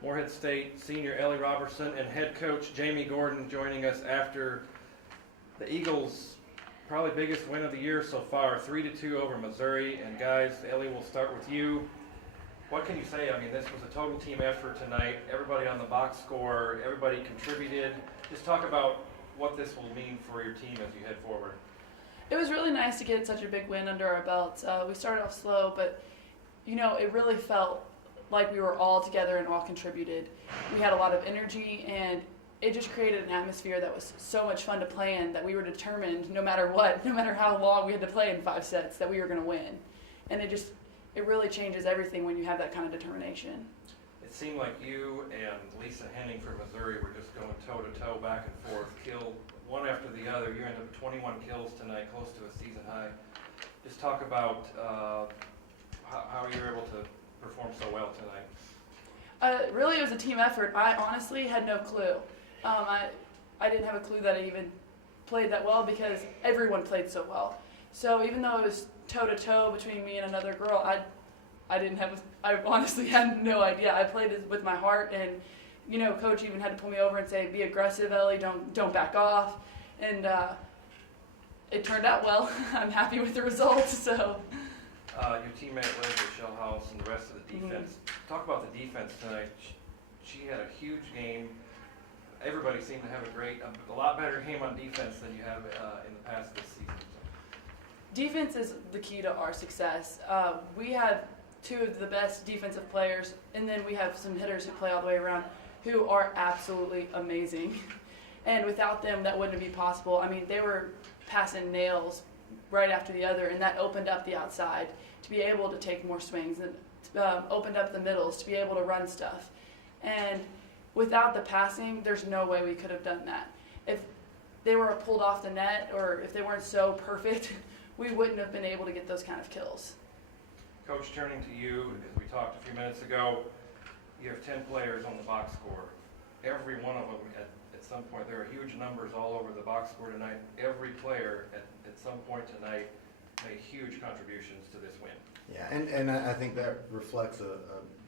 Morehead State senior Ellie Robertson and head coach Jamie Gordon joining us after the Eagles' probably biggest win of the year so far, 3-2 over Missouri. And guys, Ellie, we'll start with you. What can you say? I mean, this was a total team effort tonight. Everybody on the box score, everybody contributed. Just talk about what this will mean for your team as you head forward. It was really nice to get such a big win under our belts. We started off slow, but it really felt like we were all together and all contributed. We had a lot of energy, and it just created an atmosphere that was so much fun to play in that we were determined, no matter what, no matter how long we had to play in 5 sets, that we were going to win. And it really changes everything when you have that kind of determination. It seemed like you and Lisa Henning from Missouri were just going toe-to-toe, back and forth, kill one after the other. You ended up with 21 kills tonight, close to a season high. Just talk about how you were able to perform so well tonight. Really, it was a team effort. I honestly had no clue. I didn't have a clue that I even played that well because everyone played so well. So even though it was toe-to-toe between me and another girl, I honestly had no idea. I played it with my heart, and coach even had to pull me over and say, "Be aggressive, Ellie. Don't back off." And it turned out well. I'm happy with the results. So. Your teammate Leslie Shellhouse and the rest of the defense. Mm-hmm. Talk about the defense tonight. She had a huge game. Everybody seemed to have a lot better game on defense than you have in the past this season. Defense is the key to our success. We have 2 of the best defensive players, and then we have some hitters who play all the way around who are absolutely amazing. And without them, that wouldn't be possible. I mean, they were passing nails right after the other, and that opened up the outside to be able to take more swings, and opened up the middles to be able to run stuff. And without the passing, there's no way we could have done that. If they were pulled off the net, or if they weren't so perfect, we wouldn't have been able to get those kind of kills. Coach, turning to you, as we talked a few minutes ago, you have 10 players on the box score. Every one of them, at some point, there are huge numbers all over the box score tonight. Every player at some point tonight made huge contributions to this win. Yeah, and I think that reflects a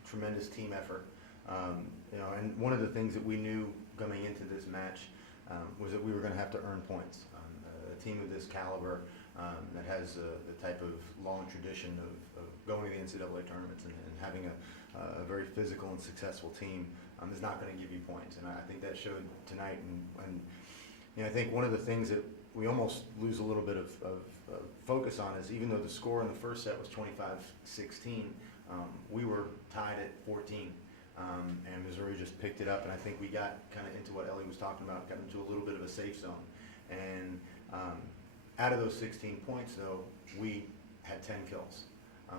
tremendous team effort. And one of the things that we knew coming into this match was that we were going to have to earn points. A team of this caliber that has the type of long tradition of going to the NCAA tournaments and having a very physical and successful team is not going to give you points. And I think that showed tonight. And I think one of the things that we almost lose a little bit of focus on is, even though the score in the first set was 25-16, we were tied at 14. And Missouri just picked it up, and I think we got kind of into what Ellie was talking about, got into a little bit of a safe zone. And out of those 16 points, though, we had 10 kills.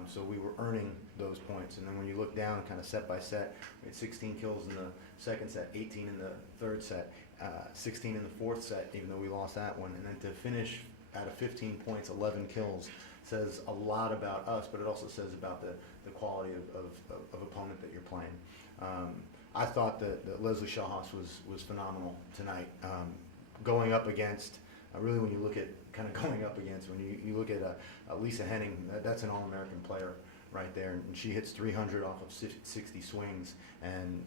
So we were earning those points. And then when you look down kind of set by set, we had 16 kills in the second set, 18 in the third set, 16 in the fourth set, even though we lost that one. And then to finish out of 15 points, 11 kills, says a lot about us, but it also says about the quality of opponent that you're playing. I thought that Leslie Shellhouse was phenomenal tonight. Going up against, really when you look at kind of going up against, when you look at Lisa Henning, that's an All-American player right there. And she hits 300 off of 60 swings. And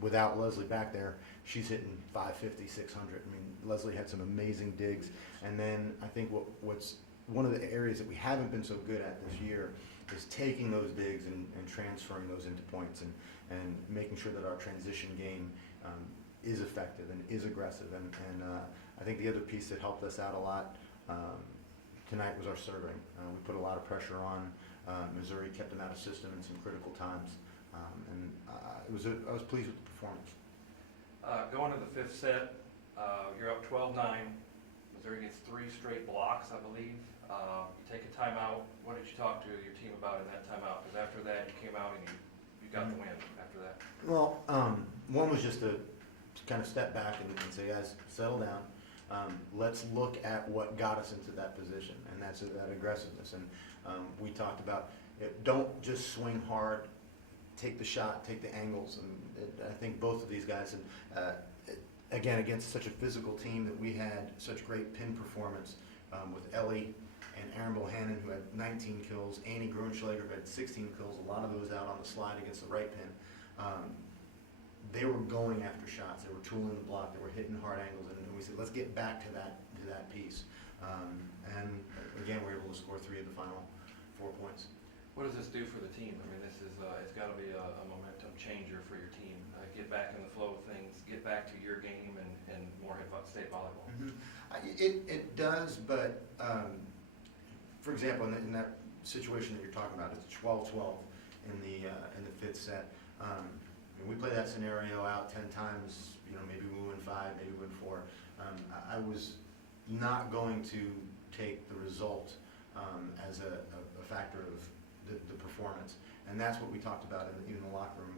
without Leslie back there, she's hitting 550, 600. I mean, Leslie had some amazing digs. And then I think what's one of the areas that we haven't been so good at this year is taking those digs and transferring those into points and making sure that our transition game is effective and is aggressive. And I think the other piece that helped us out a lot tonight was our serving. We put a lot of pressure on. Missouri kept them out of system in some critical times. I was pleased with the performance. Going to the fifth set, you're up 12-9. Missouri gets 3 straight blocks, I believe. You take a timeout. What did you talk to your team about in that timeout? Because after that, you came out and you got the win after that. Well, one was just to kind of step back and say, guys, settle down. Let's look at what got us into that position, and that's that aggressiveness. And we talked about don't just swing hard, take the shot, take the angles. And I think both of these guys, and again, against such a physical team that we had such great pin performance with Ellie and Erin Bohannon, who had 19 kills, Annie Grunschlager, who had 16 kills, a lot of those out on the slide against the right pin. they were going after shots. They were tooling the block. They were hitting hard angles, and we said, let's get back to that piece. And again, we were able to score 3 of the final 4 points. What does this do for the team? I mean, this is it's got to be a momentum changer for your team. Get back in the flow of things. Get back to your game and more state volleyball. Mm-hmm. It does, but for example, in that situation that you're talking about, it's 12-12 in the 5th set. And we play that scenario out 10 times. Maybe we win 5, maybe we win 4. I was not going to take the result as a factor of the performance, and that's what we talked about in the locker room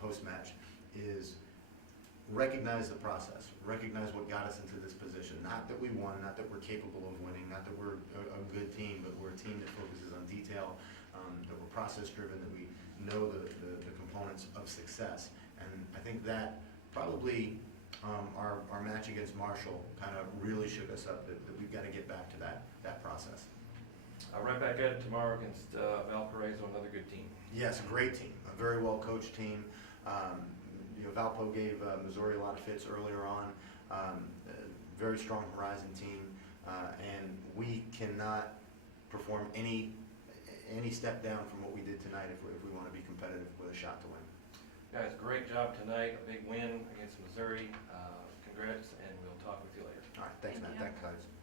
post-match. Is recognize the process, recognize what got us into this position. Not that we won, not that we're capable of winning, not that we're a good team, but we're a team that focuses on detail, that we're process-driven, that we know the components of success. And I think that probably our match against Marshall kind of really shook us up, that we've got to get back to that process. Right back at it tomorrow against Valparaiso, another good team. Yes, a great team, a very well-coached team. Valpo gave Missouri a lot of fits earlier on. Very strong Horizon team, and we cannot perform any step down from what we did tonight if we want to be competitive with a shot to win. Guys, great job tonight. A big win against Missouri. Congrats, and we'll talk with you later. All right, thanks, Thank Matt. you. Thanks, guys.